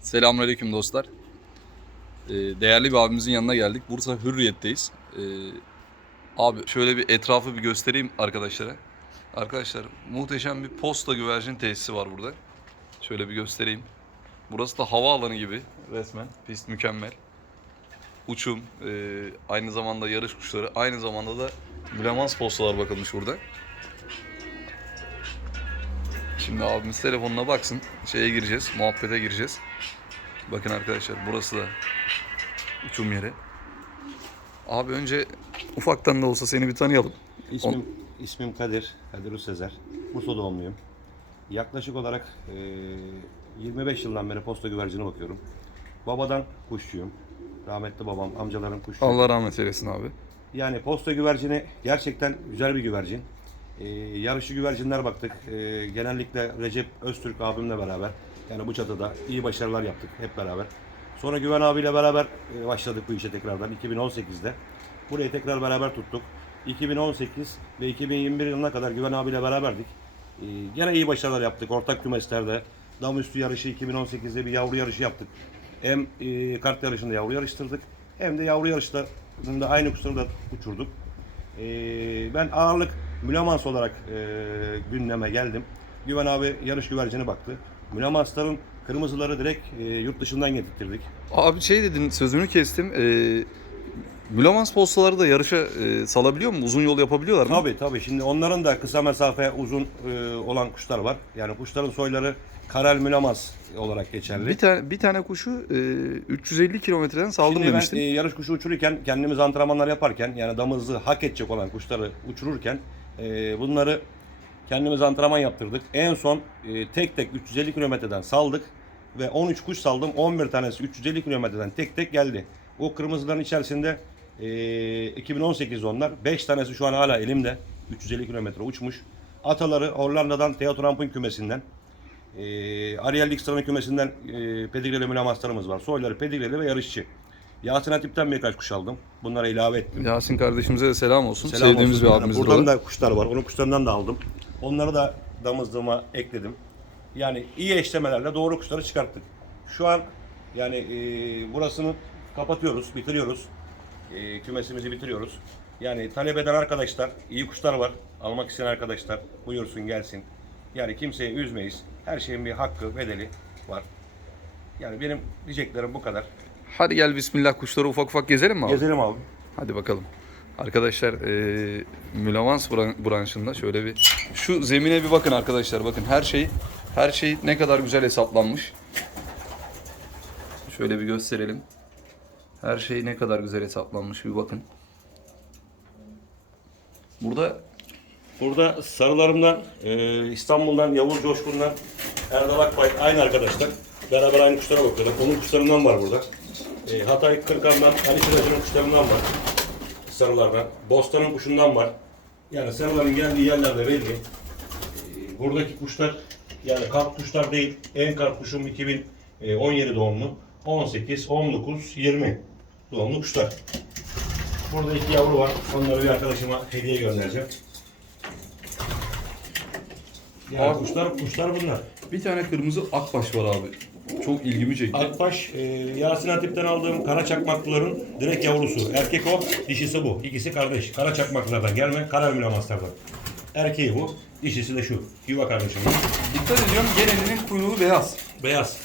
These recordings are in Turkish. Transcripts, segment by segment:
Selamünaleyküm dostlar. Ee, değerli bir abimizin yanına geldik. Bursa Hürriyet'teyiz. Ee, abi şöyle bir etrafı bir göstereyim arkadaşlara. Arkadaşlar muhteşem bir posta güvercin tesisi var burada. Şöyle bir göstereyim. Burası da havaalanı gibi resmen. Pist mükemmel. Uçum, e, aynı zamanda yarış kuşları, aynı zamanda da mülemans postalar bakılmış burada. Şimdi abimiz telefonuna baksın. Şeye gireceğiz, muhabbete gireceğiz. Bakın arkadaşlar burası da uçum yeri. Abi önce ufaktan da olsa seni bir tanıyalım. İsmim, ismim Kadir, Kadir Sezer. Bursa doğumluyum. Yaklaşık olarak eee, 25 yıldan beri posta güvercine bakıyorum. Babadan kuşçuyum. Rahmetli babam, amcaların kuşçuyu. Allah rahmet eylesin abi. Yani posta güvercini gerçekten güzel bir güvercin. Ee, yarışı güvercinler baktık. Ee, genellikle Recep Öztürk abimle beraber. Yani bu çatıda iyi başarılar yaptık hep beraber. Sonra Güven abiyle beraber e, başladık bu işe tekrardan 2018'de. Burayı tekrar beraber tuttuk. 2018 ve 2021 yılına kadar Güven abiyle beraberdik. Ee, gene iyi başarılar yaptık ortak kümeslerde. Dam üstü yarışı 2018'de bir yavru yarışı yaptık. Hem e, kart yarışında yavru yarıştırdık hem de yavru yarışta da aynı kuşları da uçurduk. Ee, ben ağırlık mülemans olarak e, gündeme geldim. Güven abi yarış güvercine baktı. Mülemansların kırmızıları direkt e, yurt dışından getirttirdik. Abi şey dedin sözünü kestim. Ee, Mülemans postaları da yarışa e, salabiliyor mu? Uzun yol yapabiliyorlar mı? Tabii tabii. Şimdi onların da kısa mesafe uzun e, olan kuşlar var. Yani kuşların soyları Karel Mülemans olarak geçerli. Bir tane bir tane kuşu e, 350 kilometreden saldım Şimdi ben demiştin. e, yarış kuşu uçururken kendimiz antrenmanlar yaparken yani damızı hak edecek olan kuşları uçururken e, bunları kendimiz antrenman yaptırdık. En son e, tek tek 350 kilometreden saldık ve 13 kuş saldım. 11 tanesi 350 kilometreden tek tek geldi. O kırmızıların içerisinde e, 2018 onlar. 5 tanesi şu an hala elimde. 350 kilometre uçmuş. Ataları Hollanda'dan Theo Ramp'ın kümesinden. E, Ariel Dixter'ın kümesinden e, pedigreli mülamaslarımız var. Soyları pedigreli ve yarışçı. Yasin Hatip'ten birkaç kuş aldım. Bunlara ilave ettim. Yasin kardeşimize de selam olsun. Selam Sevdiğimiz olsun. bir Yani abimizdir o Buradan da. da kuşlar var. Onun kuşlarından da aldım. Onları da damızlığıma ekledim. Yani iyi eşlemelerle doğru kuşları çıkarttık. Şu an yani e, burasını kapatıyoruz, bitiriyoruz. E, kümesimizi bitiriyoruz. Yani talep eden arkadaşlar, iyi kuşlar var. Almak isteyen arkadaşlar buyursun gelsin. Yani kimseyi üzmeyiz. Her şeyin bir hakkı, bedeli var. Yani benim diyeceklerim bu kadar. Hadi gel bismillah kuşları ufak ufak gezelim mi abi? Gezelim abi. Hadi bakalım. Arkadaşlar e, Mülavans bran- branşında şöyle bir şu zemine bir bakın arkadaşlar bakın her şey her şey ne kadar güzel hesaplanmış. Şöyle bir gösterelim. Her şey ne kadar güzel hesaplanmış bir bakın. Burada Burada sarılarımdan, e, İstanbul'dan, Yavuz Coşkun'dan, Erdal Akbay aynı arkadaşlar. Beraber aynı kuşlara bakıyorduk. Onun kuşlarından var burada. E, Hatay Kırkan'dan, Ali Çıracı'nın kuşlarından var. Sarılardan. Bostan'ın kuşundan var. Yani sarıların geldiği yerlerde belli. E, buradaki kuşlar yani kalp kuşlar değil. En kalp kuşum 2017 doğumlu. 18, 19, 20 doğumlu kuşlar. Burada iki yavru var. Onları bir arkadaşıma hediye göndereceğim. Yani kuşlar, kuşlar bunlar. bir tane kırmızı akbaş var abi. Çok ilgimi çekti. Akbaş, e, Yasin Hatip'ten aldığım kara çakmaklıların direkt yavrusu. Erkek o, dişisi bu. İkisi kardeş. Kara çakmaklardan gelme, kara mülamaslardan. Erkeği bu, dişisi de şu. Yuva kardeşim. Dikkat ediyorum genelinin kuyruğu beyaz. Beyaz.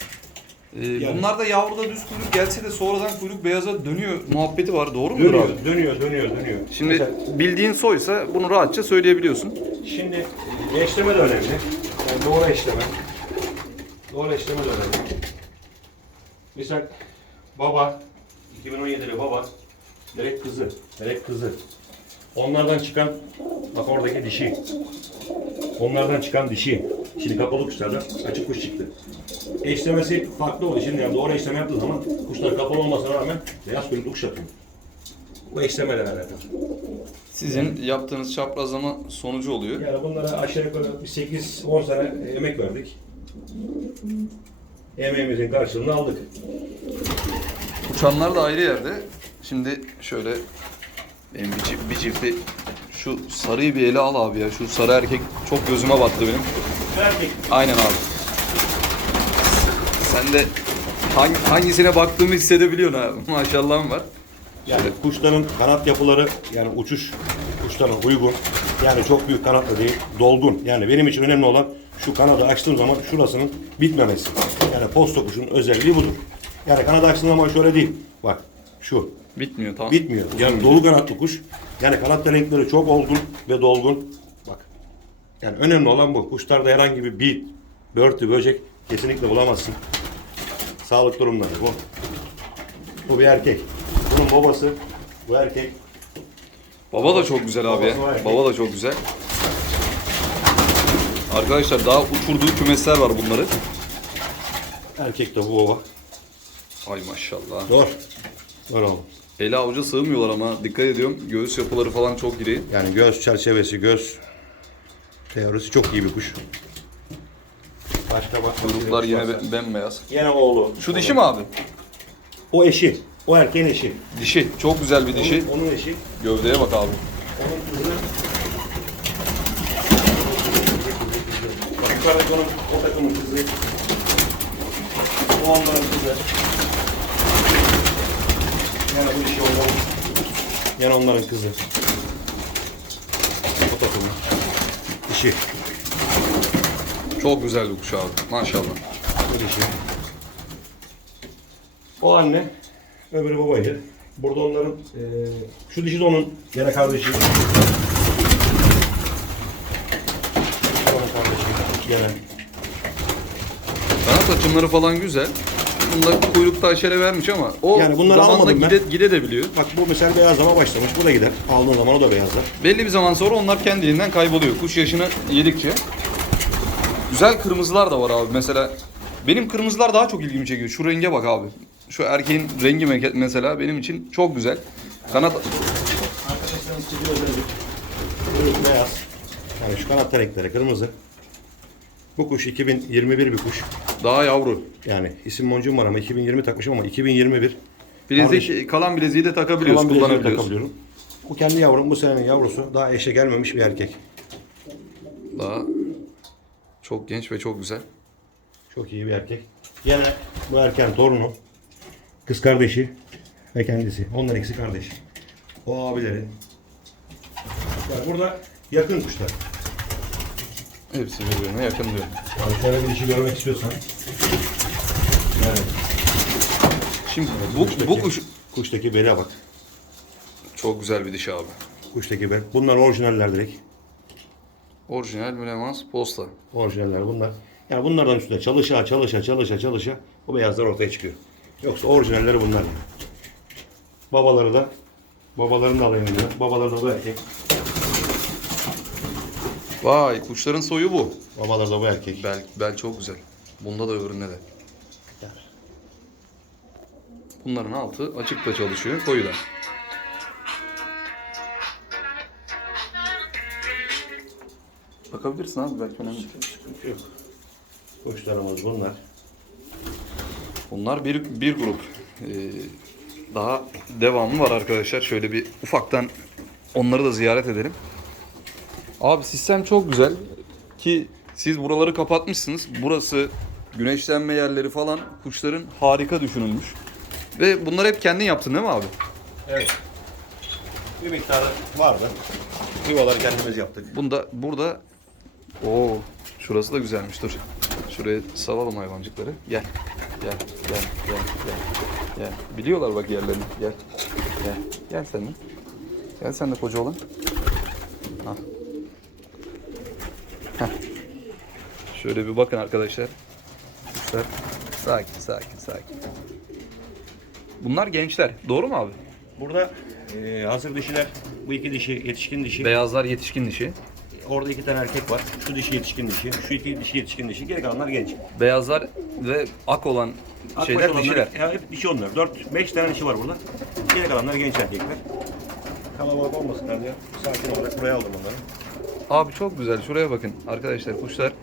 Ee, Bunlarda yavruda düz kuyruk gelse de sonradan kuyruk beyaza dönüyor muhabbeti var. Doğru mu abi? Dönüyor, dönüyor, dönüyor, dönüyor. Şimdi Mesela- bildiğin soysa bunu rahatça söyleyebiliyorsun. Şimdi e, eşleme de önemli. Yani doğru eşleme. De önemli. Misal baba, 2017'li baba, direkt kızı, direkt kızı. Onlardan çıkan, bak oradaki dişi. Onlardan çıkan dişi. Şimdi kapalı kuşlardan açık kuş çıktı. Eşlemesi farklı oldu. Şimdi yani doğru eşleme yaptığı zaman kuşlar kapalı olmasına rağmen beyaz kuyruklu kuş yapıyor. Bu eşlemeyle alakalı. Sizin yaptığınız çaprazlama sonucu oluyor. Yani bunlara aşağı yukarı bir 8-10 sene emek verdik. Emeğimizin karşılığını aldık. Uçanlar da ayrı yerde. Şimdi şöyle benim bir, çift, bir çifti şu sarıyı bir ele al abi ya. Şu sarı erkek çok gözüme battı benim. Erkek Aynen abi. Sen de Hangi, hangisine baktığımı hissedebiliyorsun abi. Maşallahım var. Yani kuşların kanat yapıları yani uçuş kuşlarına uygun. Yani çok büyük kanatlı değil, dolgun. Yani benim için önemli olan şu kanadı açtığım zaman şurasının bitmemesi. Yani posta kuşun özelliği budur. Yani kanadı açtığım zaman şöyle değil. Bak şu Bitmiyor tamam. bitmiyor. Yani dolu kanatlı kuş. Yani kanat renkleri çok olgun ve dolgun. Bak. Yani önemli olan bu. Kuşlarda herhangi bir bit, börtü, böcek kesinlikle bulamazsın. Sağlık durumları bu. Bu bir erkek. Bunun babası bu erkek. Baba da çok güzel abi. Babası var. Baba da çok güzel. Arkadaşlar daha uçurduğu kümesler var bunları. Erkek de bu baba. Ay maşallah. Dur. Dur oğlum. Eli avuca sığmıyorlar ama dikkat ediyorum. Göğüs yapıları falan çok iri. Yani göz çerçevesi, göz teorisi çok iyi bir kuş. Başka bak. Kuyruklar yine be- bembeyaz. Yine oğlu. Şu dişi mi abi? O eşi. O erkeğin eşi. Dişi. Çok güzel bir dişi. Onun, onun eşi. Gövdeye bak abi. Onun kızı. Bak yukarıdaki onun o takımın kızı. O onların kızı. Yani bu dişi onların. Yani onların kızı. O takımın. Dişi. Çok güzel bir kuş abi. Maşallah. Bu dişi. O anne, öbürü babaydı. Burada onların, eee şu dişi de onun gene kardeşi. Onun gene. Kanat açımları falan güzel. Bunda kuyrukta aşere vermiş ama o Yani bunları zamanla almadım ben. gide, gidebiliyor. Bak bu mesela beyazlama başlamış, bu da gider. Aldığın zaman o da beyazlar. Belli bir zaman sonra onlar kendiliğinden kayboluyor. Kuş yaşını yedikçe. Güzel kırmızılar da var abi. Mesela benim kırmızılar daha çok ilgimi çekiyor. Şu renge bak abi. Şu erkeğin rengi me- mesela benim için çok güzel. Kanat Arkadaşlarımız çizgi özellik. Beyaz. Yani şu kanat renkleri kırmızı. Bu kuş 2021 bir kuş. daha yavru. Yani isim boncuğum var ama 2020 takmışım ama 2021. Bilezik, kalan bileziği de takabiliyoruz, Kalan kullanabiliyoruz. takabiliyorum. Bu kendi yavrum, bu senenin yavrusu. Daha eşe gelmemiş bir erkek. Daha çok genç ve çok güzel. Çok iyi bir erkek. Yine bu erken torunu, kız kardeşi ve kendisi. Onlar ikisi kardeş. O abileri. Yani burada yakın kuşlar. Hepsi birbirine yakın diyor. Bir işi görmek istiyorsan. Yani Şimdi bu, bu kuş kuştaki bele bak. çok güzel bir dişi abi. Kuştaki bel. Bunlar orijinaller direkt. Orijinal mülemans posta. Orijinaller bunlar. Yani bunlardan üstüne çalışa çalışa çalışa çalışa bu beyazlar ortaya çıkıyor. Yoksa orijinalleri bunlar. yani. Babaları da babalarını da alayım diyor. Babaları da bu erkek. Vay kuşların soyu bu. Babaları da bu erkek. Bel, bel çok güzel. Bunda da öbüründe de. Bunların altı açık da çalışıyor, koyu da. Bakabilirsin abi belki önemli. Sıkıntı yok. Kuşlarımız bunlar. Bunlar bir, bir grup. Ee, daha devamı var arkadaşlar. Şöyle bir ufaktan onları da ziyaret edelim. Abi sistem çok güzel. Ki siz buraları kapatmışsınız. Burası güneşlenme yerleri falan kuşların harika düşünülmüş. Ve bunları hep kendin yaptın değil mi abi? Evet. Bir miktarı vardı. Yuvaları kendimiz yaptık. Bunda burada o şurası da güzelmiş dur. Şuraya salalım hayvancıkları. Gel. Gel, gel, gel, gel. Gel. Biliyorlar bak yerlerini. Gel. Gel. Gel sen de. Gel sen de koca olan. Ha. Şöyle bir bakın arkadaşlar. Kuşlar sakin, sakin, sakin. Bunlar gençler. Doğru mu abi? Burada e, hazır dişiler. Bu iki dişi yetişkin dişi. Beyazlar yetişkin dişi. Orada iki tane erkek var. Şu dişi yetişkin dişi. Şu iki dişi yetişkin dişi. Geri kalanlar genç. Beyazlar ve ak olan Akbaş şeyler olanlar- dişiler. Ya hep dişi onlar. 4 5 tane dişi var burada. Geri kalanlar genç erkekler. Kalabalık olmasınlar diye sakin olarak buraya aldım onları. Abi çok güzel. Şuraya bakın arkadaşlar. Kuşlar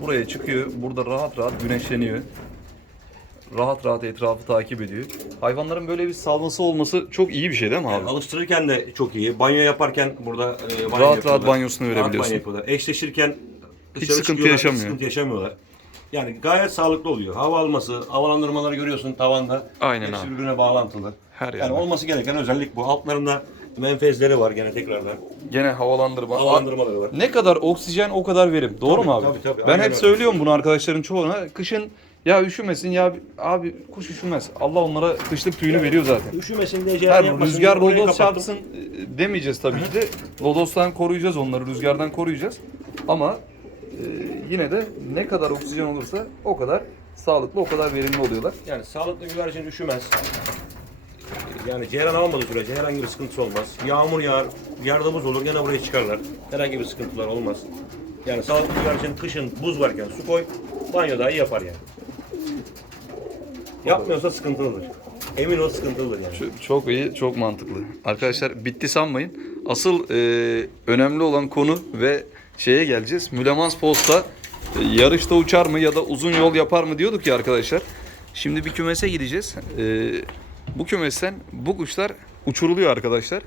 buraya çıkıyor. Burada rahat rahat güneşleniyor. Rahat rahat etrafı takip ediyor. Hayvanların böyle bir salması olması çok iyi bir şey değil mi abi? Alıştırırken de çok iyi. Banyo yaparken burada e, banyo rahat yapıyorlar. banyosunu Rahat verebiliyorsun. banyo yapıyorlar. Eşleşirken Hiç dışarı sıkıntı çıkıyorlar, yaşamıyor. Sıkıntı yaşamıyorlar. Yani gayet sağlıklı oluyor. Hava alması, havalandırmaları görüyorsun tavanda. Aynen Hepsi abi. birbirine bağlantılı. Her Yani yerde. olması gereken özellik bu. Altlarında menfezleri var gene tekrardan. Gene havalandırma. Havalandırmaları var. Ne kadar oksijen o kadar verim. Doğru Tabii, mu abi? tabii, tabii. ben Aynen hep öyle. söylüyorum bunu arkadaşların çoğuna. Kışın ya üşümesin ya abi kuş üşümez. Allah onlara kışlık tüyünü veriyor zaten. Üşümesin diye cereyan Her yapmasın rüzgar diye lodos kapattım. çarpsın e, demeyeceğiz tabii ki de. Lodos'tan koruyacağız onları, rüzgardan koruyacağız. Ama e, yine de ne kadar oksijen olursa o kadar sağlıklı, o kadar verimli oluyorlar. Yani sağlıklı güvercin üşümez. Yani ceyran almadığı sürece herhangi bir sıkıntısı olmaz. Yağmur yağar, yerde buz olur gene buraya çıkarlar. Herhangi bir sıkıntılar olmaz. Yani sağlıklı güvercin kışın buz varken su koy, banyo dahi yapar yani. Yapmıyorsa sıkıntılıdır. Emin ol sıkıntılıdır yani. Şu- Çok iyi, çok mantıklı. Arkadaşlar bitti sanmayın. Asıl e, önemli olan konu ve şeye geleceğiz. Mülemans Posta e, yarışta uçar mı ya da uzun yol yapar mı diyorduk ya arkadaşlar. Şimdi bir kümese gideceğiz. E, bu kümesten bu kuşlar uçuruluyor arkadaşlar.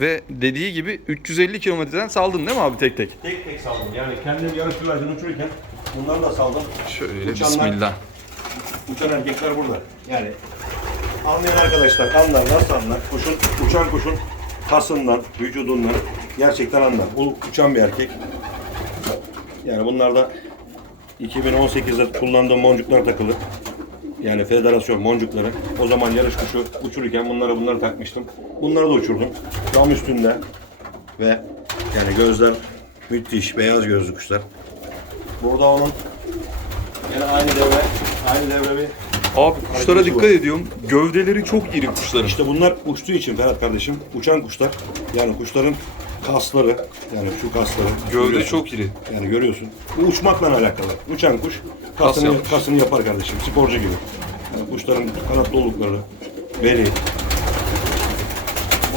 Ve dediği gibi 350 kilometreden saldın değil mi abi tek tek? Tek tek saldım. Yani kendim yarış güvercin uçururken bunları da saldım. Şöyle Uçanlar- bismillah. Uçan erkekler burada. Yani anlayan arkadaşlar anlar nasıl anlar? Kuşun, uçan kuşun kasından, vücudundan gerçekten anlar. Bu uçan bir erkek. Yani bunlar da 2018'de kullandığım boncuklar takılı. Yani federasyon boncukları. O zaman yarış kuşu uçururken bunları bunları takmıştım. Bunları da uçurdum. Cam üstünde ve yani gözler müthiş beyaz gözlü kuşlar. Burada onun yine aynı devre aynı devre bir Abi kuşlara dikkat ediyorum. Gövdeleri çok iri kuşların. İşte bunlar uçtuğu için Ferhat kardeşim uçan kuşlar yani kuşların kasları yani şu kasları Gövde görüyorsun. çok iri. yani görüyorsun. Bu uçmakla alakalı. Uçan kuş Kas kasını, yapmış. kasını yapar kardeşim sporcu gibi. Yani kuşların kanat dolulukları veri.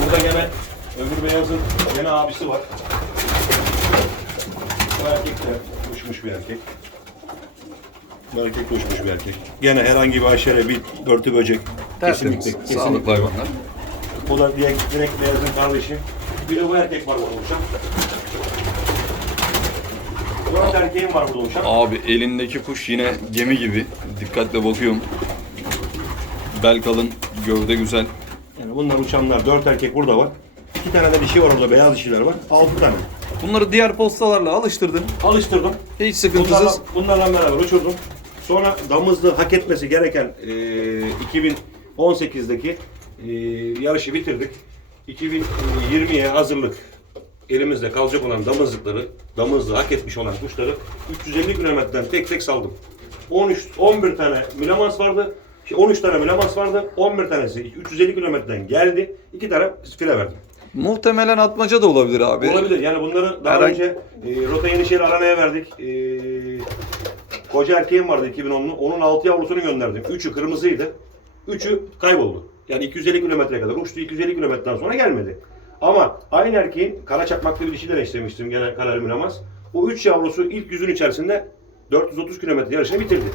Burada gene öbür beyazın gene abisi var. Bu erkek de uçmuş bir erkek. Bu erkek de uçmuş bir erkek. Gene herhangi bir aşere, bir örtü böcek. Tertemiz. Kesinlikle, kesinlikle. Sağlıklı hayvanlar. Bu da direkt, direkt beyazın kardeşi. Bir de bu erkek var burada uçan. Dört erkeğim var burada uçan. Abi elindeki kuş yine gemi gibi. Dikkatle bakıyorum. Bel kalın, gövde güzel. Yani bunlar uçanlar. Dört erkek burada var. İki tane de dişi var orada. Beyaz dişiler var. Altı tane. Bunları diğer postalarla alıştırdın. Alıştırdım. Hiç Bunlarla, sıkıntısız. bunlarla beraber uçurdum. Sonra damızlı hak etmesi gereken e, 2018'deki e, yarışı bitirdik. 2020'ye hazırlık elimizde kalacak olan damızlıkları, damızlı hak etmiş olan kuşları 350 kilometreden tek tek saldım. 13, 11 tane mülemans vardı. Şey, 13 tane mülemans vardı. 11 tanesi 350 kilometreden geldi. 2 tane file verdim. Muhtemelen atmaca da olabilir abi. Olabilir. Yani bunları daha Herhangi- önce e, Rota Yenişehir Arana'ya verdik. E, koca erkeğim vardı 2010'lu. Onun 6 yavrusunu gönderdim. 3'ü kırmızıydı. 3'ü kayboldu. Yani 250 kilometreye kadar uçtu. 250 kilometreden sonra gelmedi. Ama aynı erkeğin kara çakmaklı bir dişi de eşlemiştim gene Kara Mülemaz. O 3 yavrusu ilk yüzün içerisinde 430 kilometre yarışını bitirdi.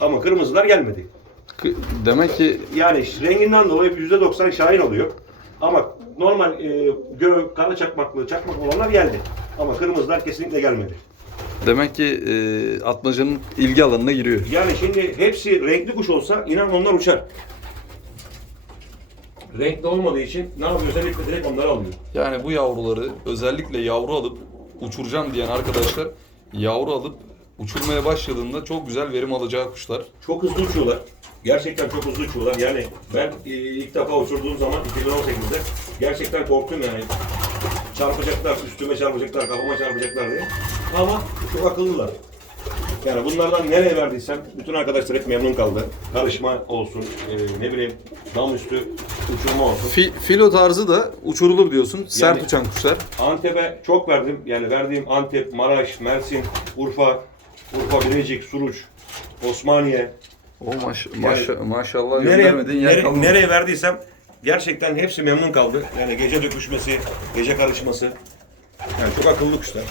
Ama kırmızılar gelmedi. Demek ki Yani renginden dolayı %90 şahin oluyor. Ama normal e, gö, kara çakmaklı, çakmak olanlar geldi. Ama kırmızılar kesinlikle gelmedi. demek ki e, atmacanın ilgi alanına giriyor. Yani şimdi hepsi renkli kuş olsa inan onlar uçar. Renkli olmadığı için ne yapıyor? Özellikle direkt onları alıyor. Yani bu yavruları özellikle yavru alıp uçuracağım diyen arkadaşlar yavru alıp uçurmaya başladığında çok güzel verim alacağı kuşlar. Çok hızlı uçuyorlar. Gerçekten çok hızlı uçuyorlar. Yani ben e, ilk defa uçurduğum zaman 2018'de gerçekten korktum yani. Çarpacaklar, üstüme çarpacaklar, kafama çarpacaklar diye. Ama çok akıllılar. Yani bunlardan nereye verdiysem bütün arkadaşlar hep memnun kaldı. Karışma olsun, e, ne bileyim dam üstü uçurma olsun. Fi- filo tarzı da uçurulur diyorsun. Sert Yani- uçan kuşlar. Antep'e çok verdim. Yani verdiğim Antep, Maraş, Mersin, Urfa, Urfa, Bilecik, Suruç, Osmaniye, O maş maş maşallah Nereye, göndermediğin yer nere- kalmadı. nereye verdiysem gerçekten hepsi memnun kaldı. Yani gece döküşmesi, gece karışması. Yani çok akıllı kuşlar.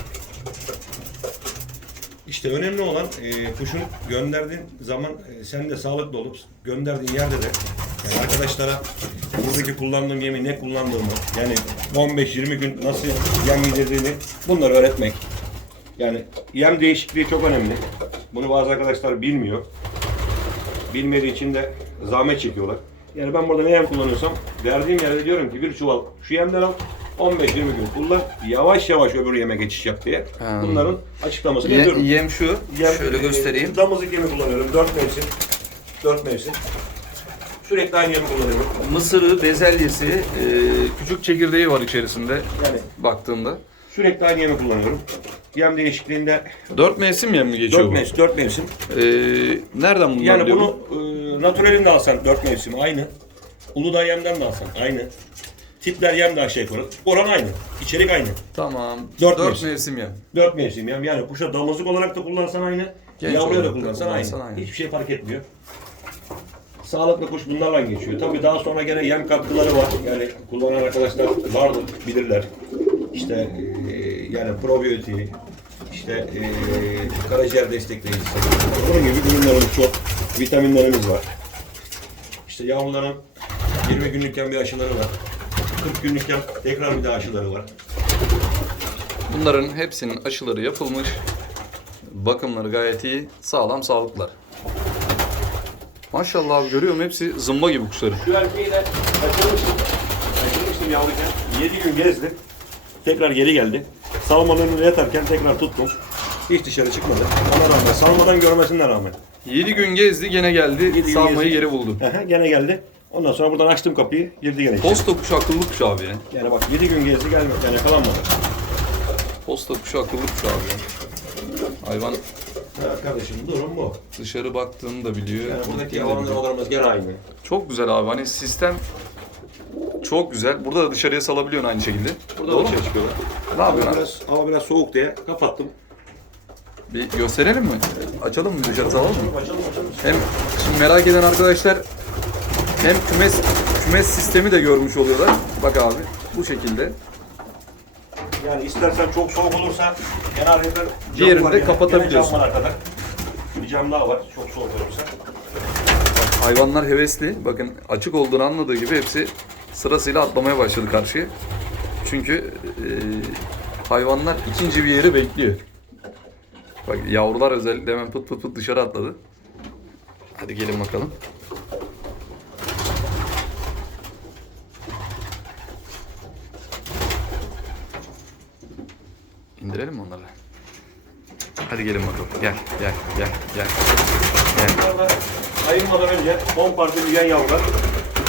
İşte önemli olan e, kuşun gönderdiğin zaman e, sen de sağlıklı olup gönderdiğin yerde de yani arkadaşlara buradaki kullandığım yemi ne kullandığımı yani 15-20 gün nasıl yem yedirdiğini bunları öğretmek. Yani yem değişikliği çok önemli. Bunu bazı arkadaşlar bilmiyor. Bilmediği için de zahmet çekiyorlar. Yani ben burada ne yem kullanıyorsam verdiğim yerde diyorum ki bir çuval şu yemden al 15-20 gün kullan. Yavaş yavaş öbür yeme geçiş yap diye. Ha. Bunların açıklamasını Ye- yapıyorum. yem şu. Yem, Şöyle e, göstereyim. Damızlık yemi kullanıyorum. 4 mevsim. 4 mevsim. Sürekli aynı yemi kullanıyorum. Mısırı, bezelyesi, e, küçük çekirdeği var içerisinde Yani baktığında. sürekli aynı yemi kullanıyorum. Yem değişikliğinde Dört mevsim yem mi geçiyor 4 bu? mevsim. 4 mevsim. E, nereden bunlar Yani biliyor bunu e, natürelinde alsan 4 mevsim aynı. Uludağ yemden de alsan aynı. Tipler yem de aşağı yukarı. Oran aynı. İçerik aynı. Tamam. Dört Dört mevsim. mevsim yem. 4 mevsim yem. Yani kuşa damızlık olarak da kullansan aynı. Genç yavruya da da kullansan aynı. aynı. Hiçbir şey fark etmiyor. Sağlıklı kuş bunlarla geçiyor. Tabii daha sonra gene yem katkıları var. Yani kullanan arkadaşlar vardır, bilirler. İşte eee, yani probiyotiği, işte eee karaciğer destekleyicisi. Bunun gibi ürünlerimiz çok. Vitaminlerimiz var. İşte yavruların 20 günlükken bir aşıları var. 40 günlükken tekrar bir daha aşıları var. Bunların hepsinin aşıları yapılmış. Bakımları gayet iyi. Sağlam sağlıklar. Maşallah abi görüyorum hepsi zımba gibi kuşların. Şu erkeği de kaçırmıştım. Kaçırmıştım yavruyken. 7 gün gezdi. Tekrar geri geldi. Salmanın yatarken tekrar tuttum. Hiç dışarı çıkmadı. Ona rağmen salmadan görmesine rağmen. 7 gün gezdi gene geldi. Salmayı geri buldu. Aha, gene geldi. Ondan sonra buradan açtım kapıyı. Girdi gene içeri. Posta kuşu akıllı kuş abi ya. Yani bak 7 gün gezdi gelmedi. Yani yakalanmadı. Posta kuşu akıllı kuş abi ya. Hayvan Evet kardeşim durum bu. dışarı baktığını da biliyor. Yani buradaki gittiğini de yavrunun biliyor. gene aynı. Çok güzel abi. Hani sistem çok güzel. Burada da dışarıya salabiliyorsun aynı şekilde. Burada Doğru da mu? dışarı çıkıyorlar. Ne Hava yapıyorsun abi? biraz, hava biraz soğuk diye kapattım. Bir gösterelim mi? Açalım mı? Dışarı salalım mı? Açalım açalım. Hem şimdi merak eden arkadaşlar hem kümes kümes sistemi de görmüş oluyorlar. Bak abi bu şekilde. Yani istersen çok soğuk olursa genelde cam Diğerini de kapatabiliyorsun. Gene cam var arkada. Bir cam daha var çok soğuk olursa. Hayvanlar hevesli. Bakın açık olduğunu anladığı gibi hepsi sırasıyla atlamaya başladı karşıya. Çünkü e, hayvanlar ikinci bir yeri bekliyor. Bak yavrular özellikle hemen pıt pıt pıt dışarı atladı. Hadi gelin bakalım. İndirelim mi onları? Hadi gelin bakalım. Gel, gel, gel, gel. Gel. Ayırmadan önce 10 parti büyüyen yavrular,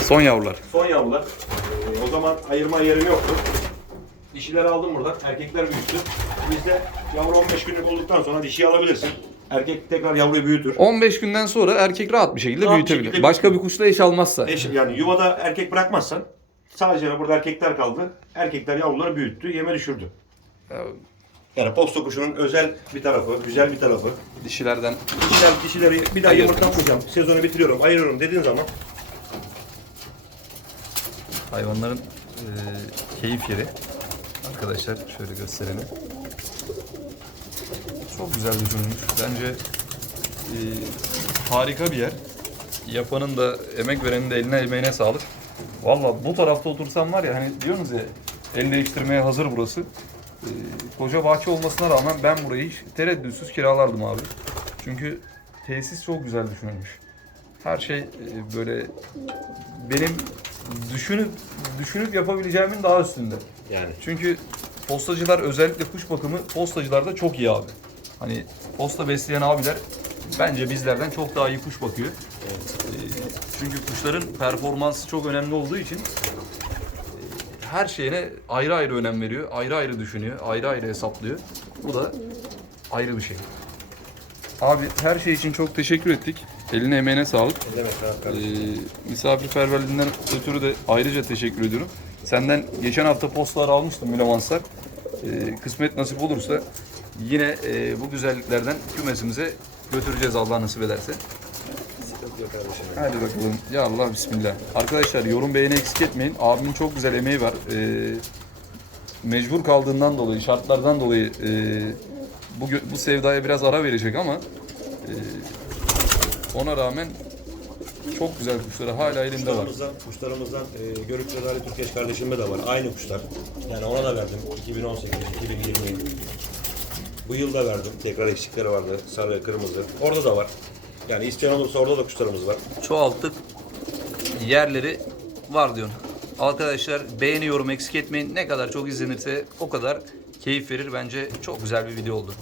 Son yavrular. son yavrular. Ee, o zaman ayırma yerim yoktu. Dişileri aldım buradan, erkekler büyüttü. Bizde yavru 15 günlük olduktan sonra dişi alabilirsin. Erkek tekrar yavruyu büyütür. 15 günden sonra erkek rahat bir şekilde Rahat bir büyütebilir. şekilde Başka bir kuşla eş almazsa. Eş, yani yuvada erkek bırakmazsan sadece burada erkekler kaldı. Erkekler yavruları büyüttü, yeme düşürdü. Ya, Yani posta kuşunun özel bir tarafı, güzel bir tarafı. Dişilerden Dişiler dişileri bir daha Ayırdım. yumurtlamayacağım. Sezonu bitiriyorum, ayırıyorum dediğin zaman hayvanların e, keyif yeri. Arkadaşlar şöyle gösterelim. Çok güzel düşünülmüş. Bence e, harika bir yer. Yapanın da emek verenin de eline emeğine sağlık. Valla bu tarafta otursam var ya hani diyorsunuz ya el değiştirmeye hazır burası. E, koca bahçe olmasına rağmen ben burayı hiç tereddütsüz kiralardım abi. Çünkü tesis çok güzel düşünülmüş. Her şey e, böyle benim düşünüp düşünüp yapabileceğimin daha üstünde. yani Çünkü postacılar özellikle kuş bakımı postacılarda çok iyi abi. Hani posta besleyen abiler bence bizlerden çok daha iyi kuş bakıyor. Ee, çünkü kuşların performansı çok önemli olduğu için her şeyine ayrı ayrı önem veriyor, ayrı ayrı düşünüyor, ayrı ayrı hesaplıyor. Bu da ayrı bir şey. Abi her şey için çok teşekkür ettik. Eline emeğine sağlık. ne demek abi? Ee, misafirperverliğinden ötürü de ayrıca teşekkür ediyorum. Senden geçen hafta postalar almıştım Mülavanslar. Ee, kısmet nasip olursa yine e, bu güzelliklerden kümesimize götüreceğiz Allah nasip ederse. Hadi bakalım. Ya Allah bismillah. Arkadaşlar yorum beğeni eksik etmeyin. Abimin çok güzel emeği var. Ee, mecbur kaldığından dolayı, şartlardan dolayı e, bu, bu sevdaya biraz ara verecek ama e, ona rağmen çok güzel kuşları hala elimde var. Kuşlarımızdan, kuşlarımızdan e, Görük Rezali Türkeş kardeşimde de var. Aynı kuşlar. Yani ona da verdim. 2018, 2020. Bu yıl da verdim. Tekrar eksikleri vardı. Sarı, kırmızı. Orada da var. Yani isteyen olursa orada da kuşlarımız var. Çoğalttık. Yerleri var diyorsun. Arkadaşlar beğeni yorum eksik etmeyin. Ne kadar çok izlenirse o kadar keyif verir. Bence çok güzel bir video oldu.